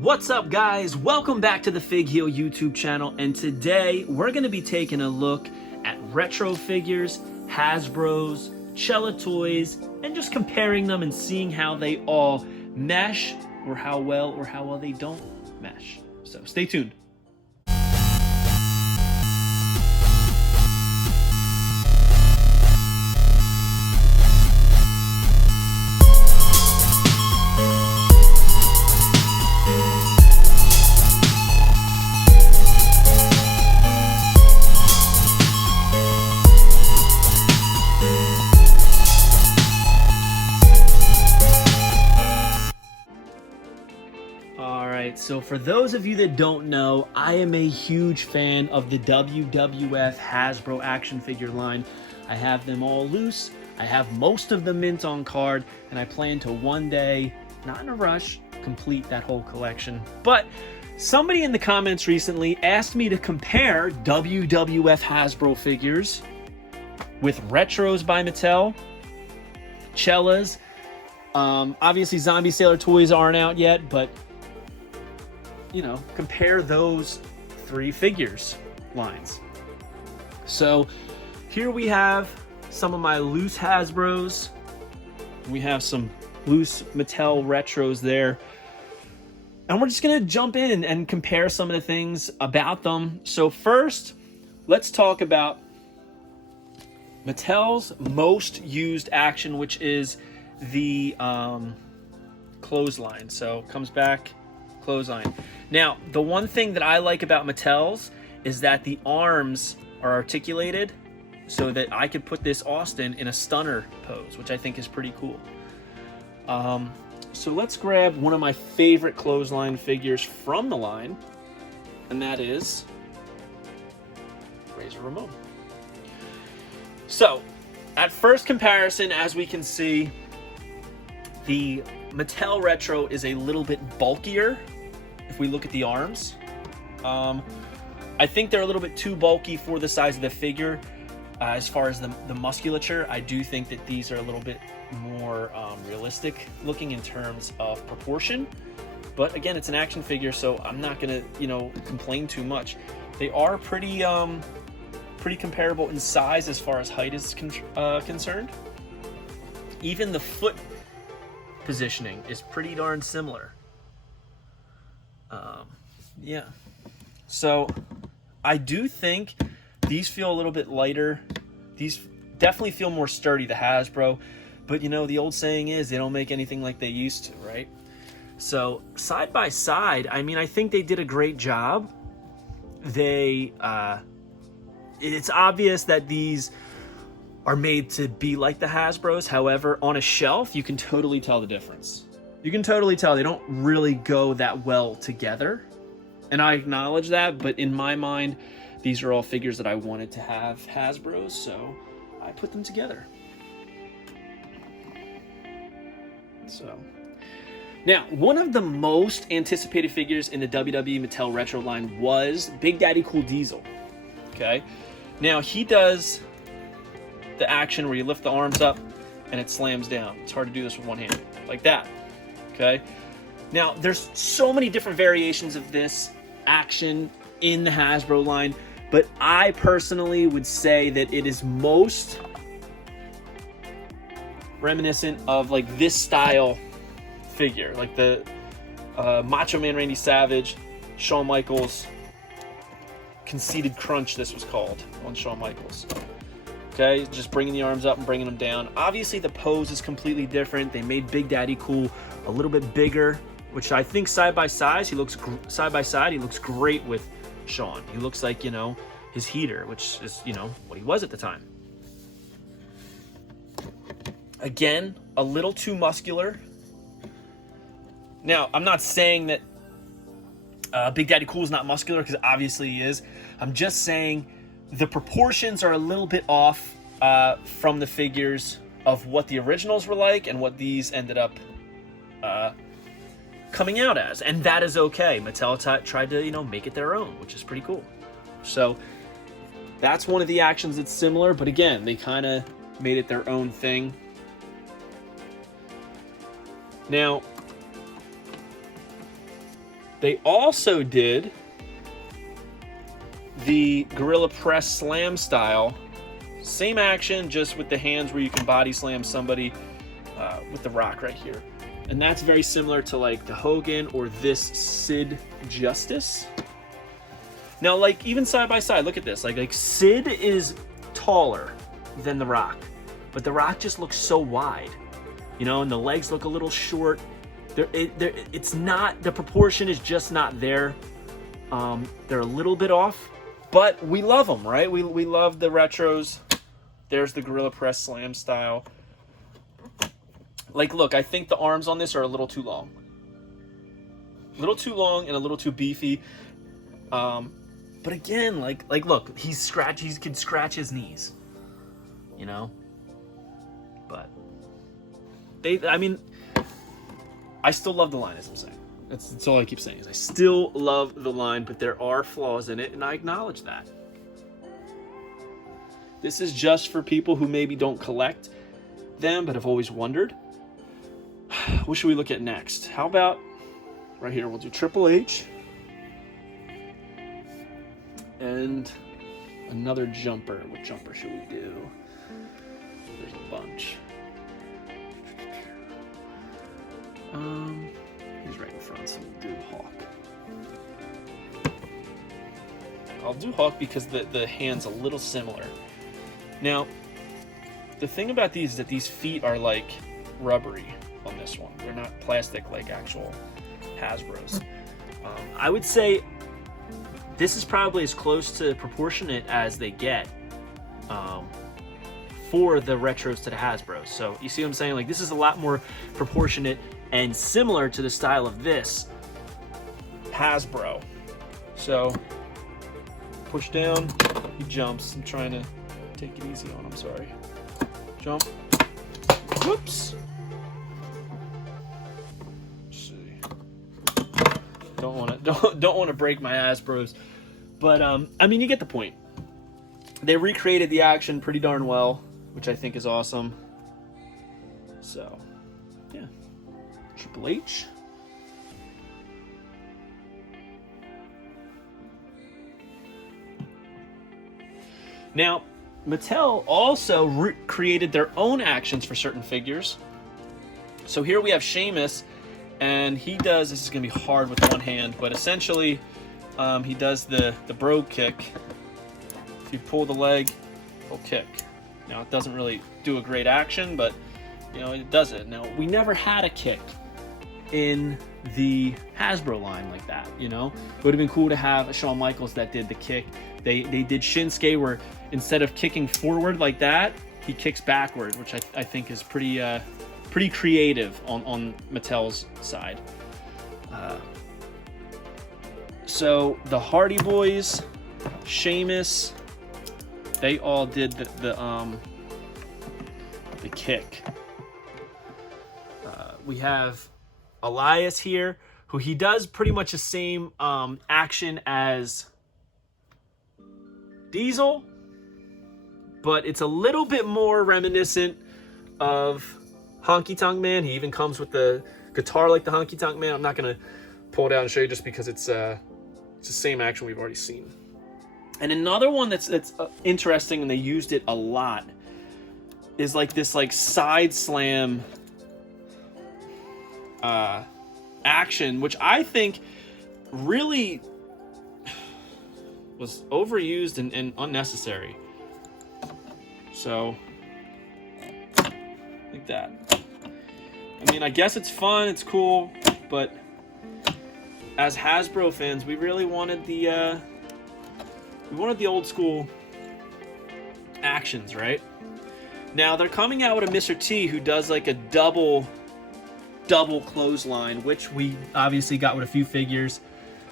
What's up, guys? Welcome back to the Fig Heel YouTube channel, and today we're going to be taking a look at retro figures, Hasbros, Chella toys, and just comparing them and seeing how they all mesh, or how well they don't mesh. So stay tuned. So for those of you that don't know, I am a huge fan of the WWF Hasbro action figure line. I have them all loose, I have most of them mint on card, and I plan to one day, not in a rush, complete that whole collection. But somebody in the comments recently asked me to compare WWF Hasbro figures with retros by Mattel, Chella's. Obviously Zombie Sailor toys aren't out yet, but you know, compare those three figures lines. So here we have some of my loose Hasbros. We have some loose Mattel retros there. And we're just gonna jump in and compare some of the things about them. So first, let's talk about Mattel's most used action, which is the clothesline. So comes back, clothesline. Now, the one thing that I like about Mattel's is that the arms are articulated so that I could put this Austin in a stunner pose, which I think is pretty cool. So let's grab one of my favorite clothesline figures from the line, and that is Razor Ramon. So, at first comparison, as we can see, the Mattel Retro is a little bit bulkier. If we look at the arms, I think they're a little bit too bulky for the size of the figure. As far as the musculature, I do think that these are a little bit more realistic looking in terms of proportion. But again, it's an action figure, so I'm not gonna, complain too much. They are pretty comparable in size as far as height is concerned. Even the foot positioning is pretty darn similar. Yeah, so I do think these feel a little bit lighter. These definitely feel more sturdy, the Hasbro, but the old saying is they don't make anything like they used to, right? So side by side, I mean, I think they did a great job. It's obvious that these are made to be like the Hasbros. However, on a shelf, you can totally tell the difference. You can totally tell they don't really go that well together. And I acknowledge that, but in my mind, these are all figures that I wanted to have Hasbros, so I put them together. So, now, one of the most anticipated figures in the WWE Mattel Retro line was Big Daddy Cool Diesel. Okay? Now, he does the action where you lift the arms up and it slams down. It's hard to do this with one hand, like that. Okay? Now, there's so many different variations of this action in the Hasbro line, but I personally would say that it is most reminiscent of like this style figure, like the Macho Man Randy Savage, Shawn Michaels, Conceited Crunch, this was called on Shawn Michaels. Okay, just bringing the arms up and bringing them down. Obviously, the pose is completely different. They made Big Daddy Cool a little bit bigger, which I think side by side, he looks great with Shawn. He looks like, his heater, which is, what he was at the time. Again, a little too muscular. Now, I'm not saying that Big Daddy Cool is not muscular, because obviously he is. I'm just saying the proportions are a little bit off from the figures of what the originals were like and what these ended up coming out as, and that is okay. Mattel tried to, make it their own, which is pretty cool. So that's one of the actions that's similar, but again, they kind of made it their own thing. Now, They also did the Gorilla Press Slam style. Same action, just with the hands where you can body slam somebody with the Rock right here. And that's very similar to like the Hogan or this Sid Justice. Now, like even side by side, look at this. Like Sid is taller than the Rock, but the Rock just looks so wide, you know, and the legs look a little short. It's not, the proportion is just not there. They're a little bit off, but we love them, right? We love the retros. There's the Gorilla Press Slam style. Like, look, I think the arms on this are a little too long. A little too long and a little too beefy. But again, like look, he could scratch his knees, you know? But I mean, I still love the line, as I'm saying. That's all I keep saying, is I still love the line, but there are flaws in it, and I acknowledge that. This is just for people who maybe don't collect them, but have always wondered. What should we look at next? How about right here? We'll do Triple H and another jumper. What jumper should we do? There's a bunch. He's right in front, so we'll do Hawk. I'll do Hawk because the hand's a little similar. Now, the thing about these is that these feet are like rubbery on this one. They're not plastic like actual Hasbros. I would say this is probably as close to proportionate as they get for the retros to the Hasbros. So you see what I'm saying? Like, this is a lot more proportionate and similar to the style of this Hasbro. So push down, he jumps. I'm trying to take it easy on him, sorry. Jump. Whoops. Let's see. Don't want to break my Hasbros. But I mean, you get the point. They recreated the action pretty darn well, which I think is awesome. So, yeah. Triple H. Now, Mattel also created their own actions for certain figures. So here we have Sheamus, and he does, this is going to be hard with one hand, but essentially he does the brogue kick. If you pull the leg, he'll kick. Now, it doesn't really do a great action, but, you know, it does it. Now, we never had a kick in the Hasbro line like that, you know? It would have been cool to have a Shawn Michaels that did the kick. They did Shinsuke where instead of kicking forward like that, he kicks backward, which I think is pretty creative on Mattel's side. So the Hardy Boys, Sheamus, they all did the kick. We have Elias here, who he does pretty much the same action as Diesel, but it's a little bit more reminiscent of Honky Tonk Man. He even comes with the guitar like the Honky Tonk Man. I'm not going to pull it out and show you just because it's the same action we've already seen. And another one that's interesting, and they used it a lot, is like this like side slam action, which I think really was overused and unnecessary. So, like that. I mean, I guess it's fun, it's cool, but as Hasbro fans, we really wanted the old school actions, right? Now they're coming out with a Mr. T who does like a double clothesline, which we obviously got with a few figures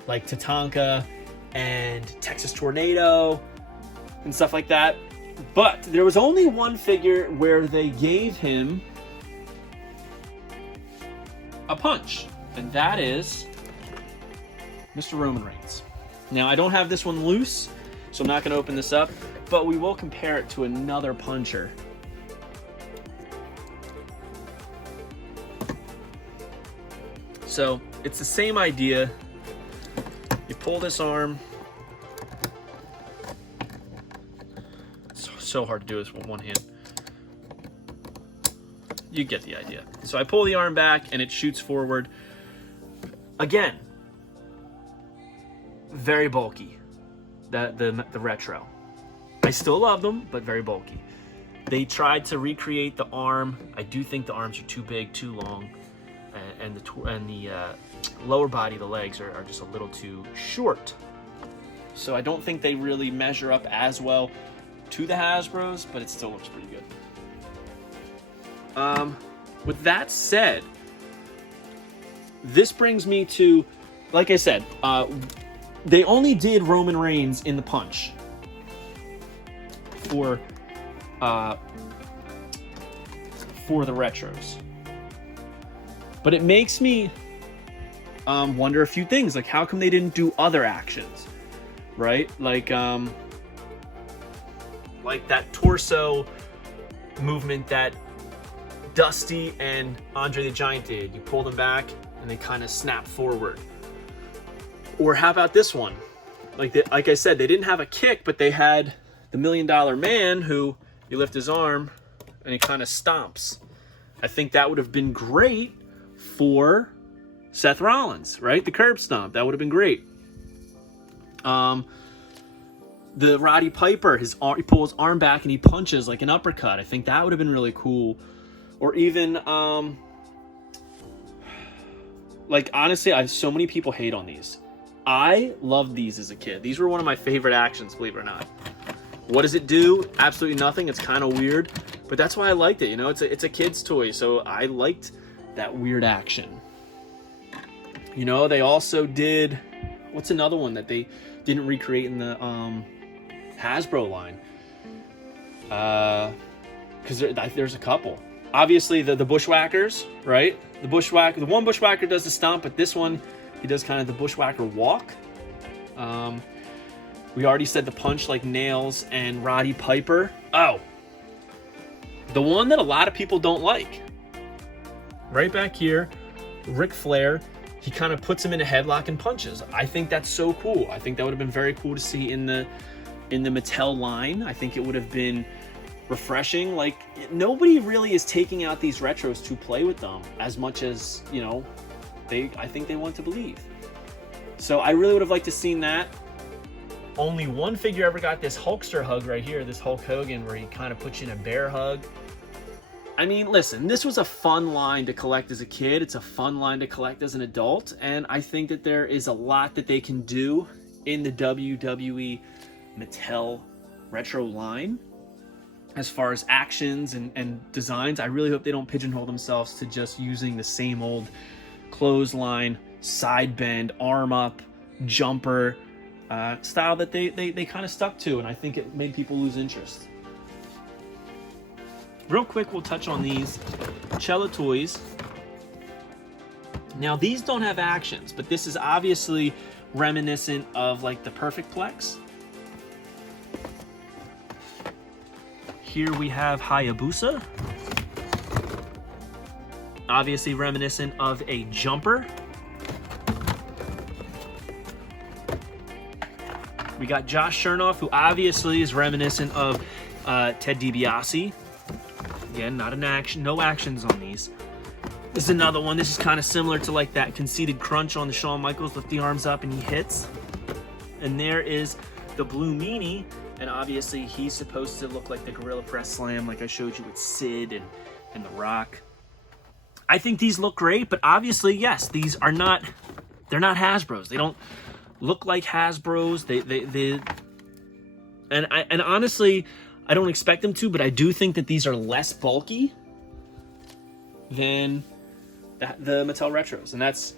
like Tatanka and Texas Tornado and stuff like that. But there was only one figure where they gave him a punch, and that is Mr. Roman Reigns. Now, I don't have this one loose, so I'm not going to open this up, but we will compare it to another puncher. So, it's the same idea. You pull this arm. So hard to do this with one hand. You get the idea. So I pull the arm back and it shoots forward. Again, very bulky. The retro. I still love them, but very bulky. They tried to recreate the arm. I do think the arms are too big, too long, and the lower body, the legs are just a little too short. So I don't think they really measure up as well to the Hasbros, but it still looks pretty good. With that said, this brings me to, like I said, they only did Roman Reigns in the punch for the retros. But it makes me wonder a few things, like how come they didn't do other actions, right? Like that torso movement that Dusty and Andre the Giant did. You pull them back and they kind of snap forward. Or how about this one? Like I said, they didn't have a kick, but they had the $1 Million Man who you lift his arm and he kind of stomps. I think that would have been great for Seth Rollins, right? The curb stomp. That would have been great. The Roddy Piper, he pulls his arm back and he punches like an uppercut. I think that would have been really cool. Or even, like, honestly, so many people hate on these. I loved these as a kid. These were one of my favorite actions, believe it or not. What does it do? Absolutely nothing. It's kind of weird, but that's why I liked it. You know, it's a kid's toy, so I liked that weird action. You know, they also did, what's another one that they didn't recreate in the Hasbro line? Because there's a couple. Obviously, the Bushwhackers, right? The one Bushwhacker does the stomp, but this one, he does kind of the Bushwhacker walk. We already said the punch like Nails and Roddy Piper. Oh, the one that a lot of people don't like. Right back here, Ric Flair, he kind of puts him in a headlock and punches. I think that's so cool. I think that would have been very cool to see in the Mattel line. I think it would have been refreshing. Like, nobody really is taking out these retros to play with them as much as, you know, I think they want to believe. So I really would have liked to seen that. Only one figure ever got this Hulkster hug right here, this Hulk Hogan, where he kind of puts you in a bear hug. I mean, listen, this was a fun line to collect as a kid. It's a fun line to collect as an adult. And I think that there is a lot that they can do in the WWE Mattel retro line as far as actions and designs. I really hope they don't pigeonhole themselves to just using the same old clothesline, side bend, arm up, jumper style that they kind of stuck to, and I think it made people lose interest. Real quick, we'll touch on these Chella toys. Now, these don't have actions, but this is obviously reminiscent of like the Perfect Plex. Here we have Hayabusa. Obviously reminiscent of a jumper. We got Josh Shernoff, who obviously is reminiscent of Ted DiBiase. Again, not an action, no actions on these. This is another one. This is kind of similar to like that conceited crunch on the Shawn Michaels, lift the arms up and he hits. And there is the Blue Meanie, and obviously he's supposed to look like the Gorilla Press Slam, like I showed you with Sid and The Rock. I think these look great, but obviously, yes, these are not, they're not Hasbros. They don't look like Hasbros. And honestly, I don't expect them to, but I do think that these are less bulky than the Mattel Retros. And that's,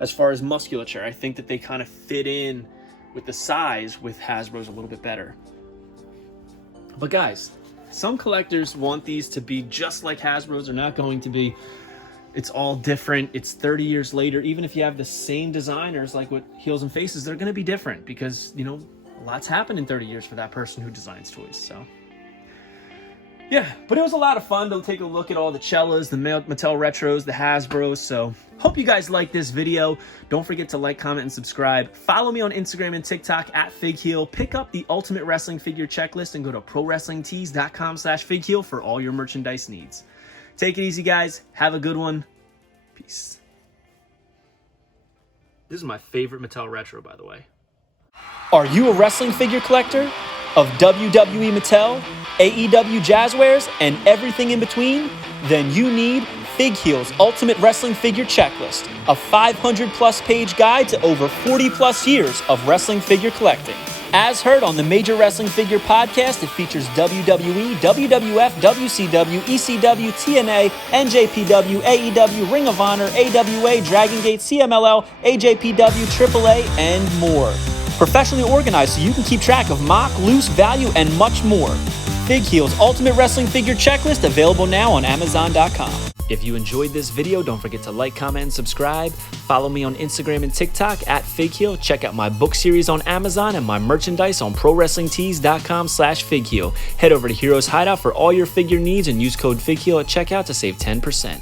as far as musculature, I think that they kind of fit in with the size with Hasbro's a little bit better. But guys, some collectors want these to be just like Hasbro's. They're not going to be. It's all different. It's 30 years later. Even if you have the same designers, like with Heels and Faces, they're going to be different because, you know, a lot's happened in 30 years for that person who designs toys. So Yeah, but it was a lot of fun to take a look at all the Chellas, the Mattel Retros, the Hasbros. So hope you guys like this video. Don't forget to like, comment, and subscribe. Follow me on Instagram and TikTok at FigHeal. Pick up the Ultimate Wrestling Figure Checklist and go to ProWrestlingTees.com/FigHeal for all your merchandise needs. Take it easy, guys. Have a good one. Peace. This is my favorite Mattel Retro, by the way. Are you a wrestling figure collector? Of WWE Mattel, AEW Jazzwares, and everything in between? Then you need FigHeal's Ultimate Wrestling Figure Checklist, a 500-plus page guide to over 40-plus years of wrestling figure collecting. As heard on the Major Wrestling Figure podcast, it features WWE, WWF, WCW, ECW, TNA, NJPW, AEW, Ring of Honor, AWA, Dragon Gate, CMLL, AJPW, AAA, and more. Professionally organized so you can keep track of mock, loose, value, and much more. FigHeal's Ultimate Wrestling Figure Checklist available now on Amazon.com. If you enjoyed this video, don't forget to like, comment, and subscribe. Follow me on Instagram and TikTok at FigHeal. Check out my book series on Amazon and my merchandise on ProWrestlingTees.com/FigHeal. Head over to Heroes Hideout for all your figure needs and use code FigHeal at checkout to save 10%.